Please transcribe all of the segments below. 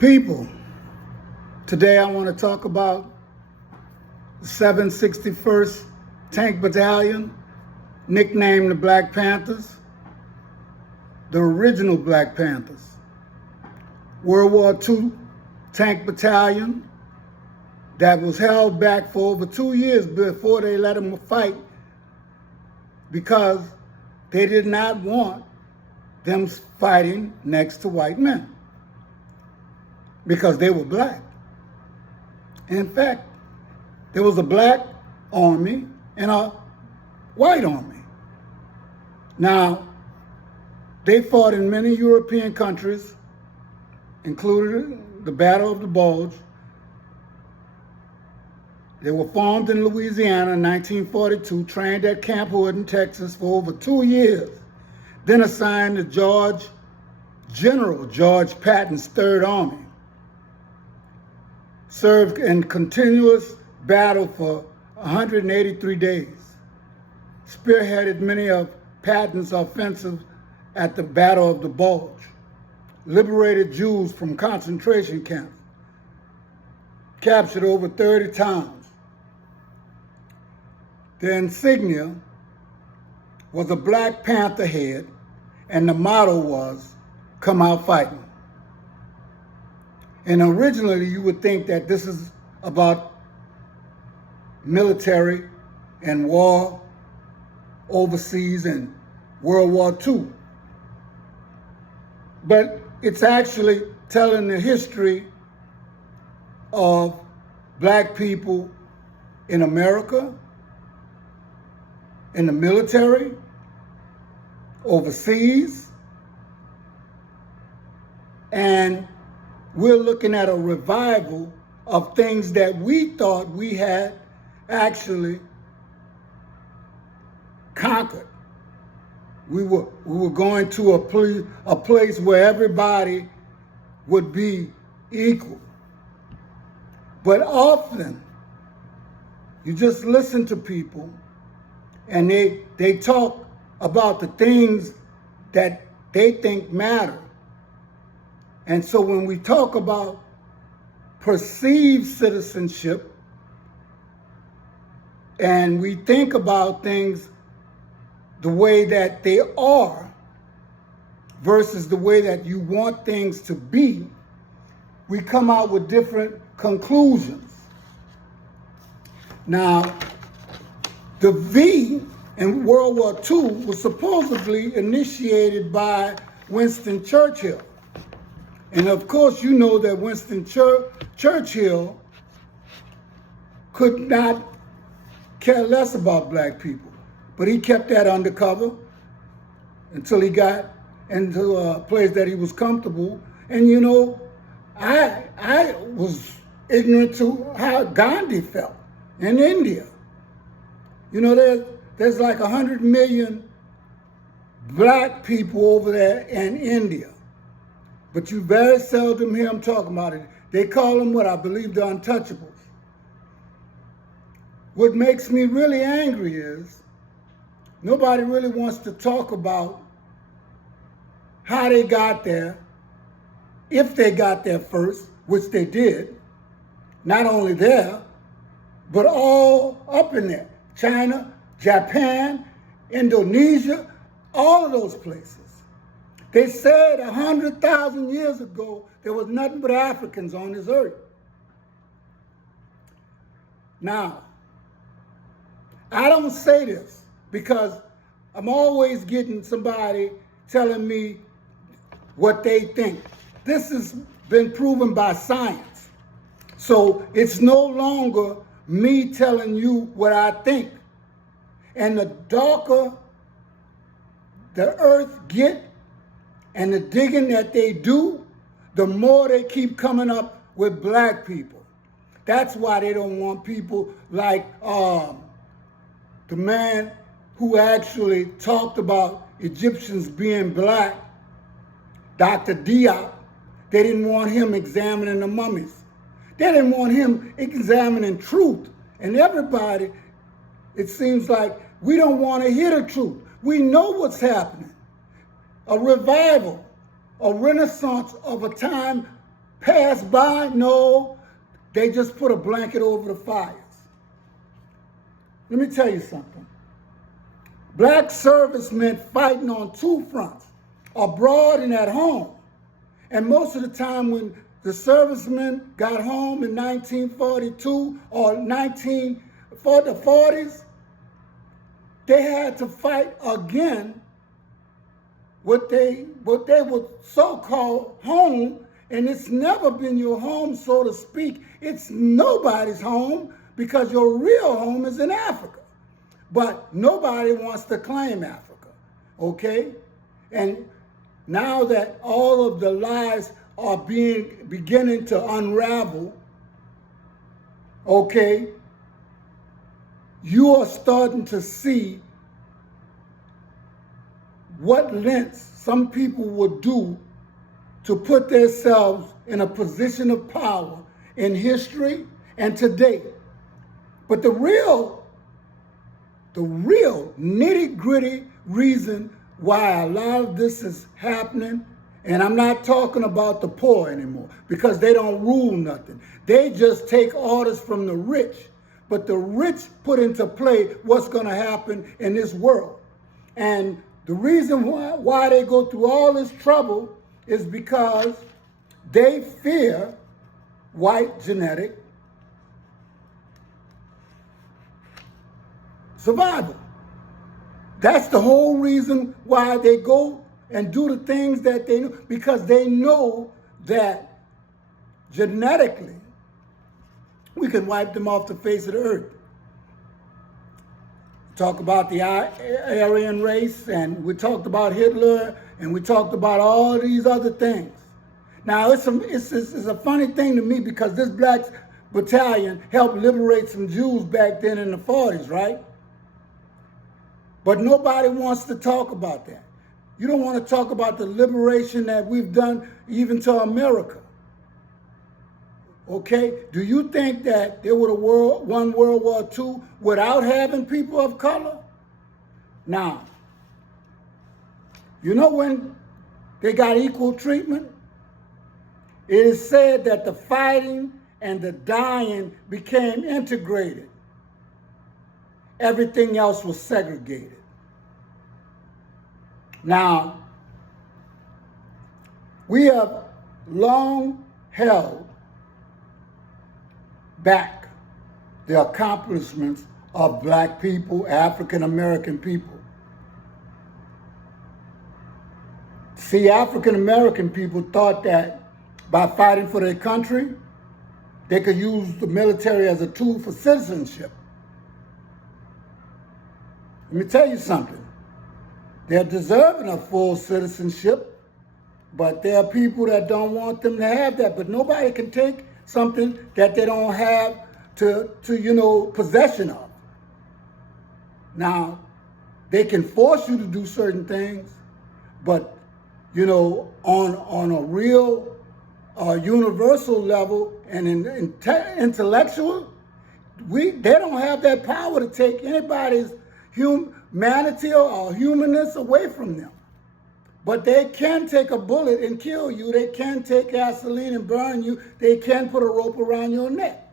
People, today I want to talk about the 761st Tank Battalion, nicknamed the Black Panthers, the original Black Panthers. World War II Tank Battalion that was held back for over 2 years before they let them fight because they did not want them fighting next to white men because they were black. In fact, there was a black army and a white army. Now, they fought in many European countries, including the Battle of the Bulge. They were formed in Louisiana in 1942, trained at Camp Hood in Texas for over 2 years, then assigned to General George Patton's Third Army. Served in continuous battle for 183 days, spearheaded many of Patton's offensives at the Battle of the Bulge, liberated Jews from concentration camps, captured over 30 towns. The insignia was a Black Panther head, and the motto was, "Come out fighting." And originally you would think that this is about military and war overseas and World War II. But it's actually telling the history of black people in America, in the military, overseas, and we're looking at a revival of things that we thought we had actually conquered. We were going to a place where everybody would be equal. But often, you just listen to people and they talk about the things that they think matter. And so when we talk about perceived citizenship and we think about things the way that they are versus the way that you want things to be, we come out with different conclusions. Now, the V in World War II was supposedly initiated by Winston Churchill. And of course, you know that Winston Churchill could not care less about black people, but he kept that undercover until he got into a place that he was comfortable. And you know, I was ignorant to how Gandhi felt in India. You know, there's like 100 million black people over there in India. But you very seldom hear them talking about it. They call them what I believe the untouchables. What makes me really angry is nobody really wants to talk about how they got there, if they got there first, which they did, not only there, but all up in there. China, Japan, Indonesia, all of those places. They said 100,000 years ago, there was nothing but Africans on this earth. Now, I don't say this because I'm always getting somebody telling me what they think. This has been proven by science. So it's no longer me telling you what I think. And the darker the earth gets, and the digging that they do, the more they keep coming up with black people. That's why they don't want people like the man who actually talked about Egyptians being black, Dr. Diop. They didn't want him examining the mummies. They didn't want him examining truth. And everybody, it seems like we don't want to hear the truth. We know what's happening. A revival, a renaissance of a time pass by? No, they just put a blanket over the fires. Let me tell you something. Black servicemen fighting on two fronts, abroad and at home. And most of the time when the servicemen got home in 1942 or 1940s, they had to fight again what they would so-called home, and it's never been your home, so to speak. It's nobody's home because your real home is in Africa. But nobody wants to claim Africa, okay? And now that all of the lies are beginning to unravel, okay, you are starting to see what lengths some people would do to put themselves in a position of power in history and today. But the real nitty-gritty reason why a lot of this is happening, and I'm not talking about the poor anymore, because they don't rule nothing. They just take orders from the rich, but the rich put into play what's going to happen in this world. And the reason why they go through all this trouble is because they fear white genetic survival. That's the whole reason why they go and do the things that they do, because they know that genetically we can wipe them off the face of the earth. Talk about the Aryan race, and we talked about Hitler, and we talked about all these other things. Now, it's a funny thing to me, because this black battalion helped liberate some Jews back then in the 40s, right? But nobody wants to talk about that. You don't want to talk about the liberation that we've done even to America. Okay? Do you think that there would have won World War II without having people of color? Now, you know when they got equal treatment? It is said that the fighting and the dying became integrated. Everything else was segregated. Now, we have long held back the accomplishments of black people, African American people. See, African American people thought that by fighting for their country, they could use the military as a tool for citizenship. Let me tell you something. They're deserving of full citizenship, but there are people that don't want them to have that. But nobody can take something that they don't have to possession of. Now, they can force you to do certain things, but, on a real universal level and intellectual, they don't have that power to take anybody's humanity or humanness away from them. But they can take a bullet and kill you. They can take gasoline and burn you. They can put a rope around your neck.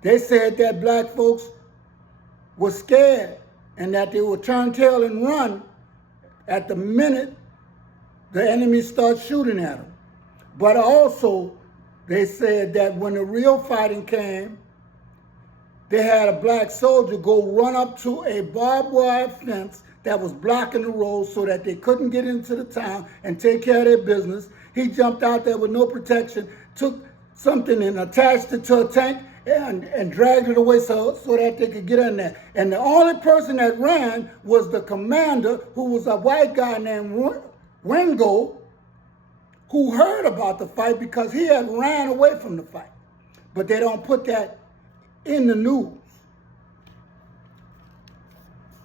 They said that black folks were scared and that they would turn tail and run at the minute the enemy starts shooting at them. But also, they said that when the real fighting came, they had a black soldier go run up to a barbed wire fence that was blocking the road so that they couldn't get into the town and take care of their business. He jumped out there with no protection, took something and attached it to a tank and dragged it away so that they could get in there. And the only person that ran was the commander, who was a white guy named Ringo, who heard about the fight because he had ran away from the fight. But they don't put that in the news.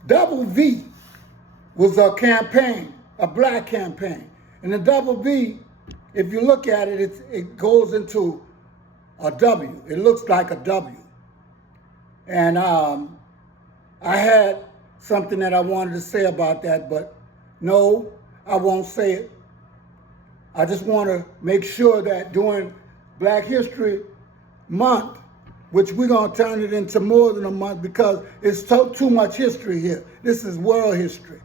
Double V was a campaign, a black campaign. And the double V, if you look at it, it goes into a W. It looks like a W. And I had something that I wanted to say about that, but no, I won't say it. I just want to make sure that during Black History Month, which we're going to turn it into more than a month because it's too much history here. This is world history.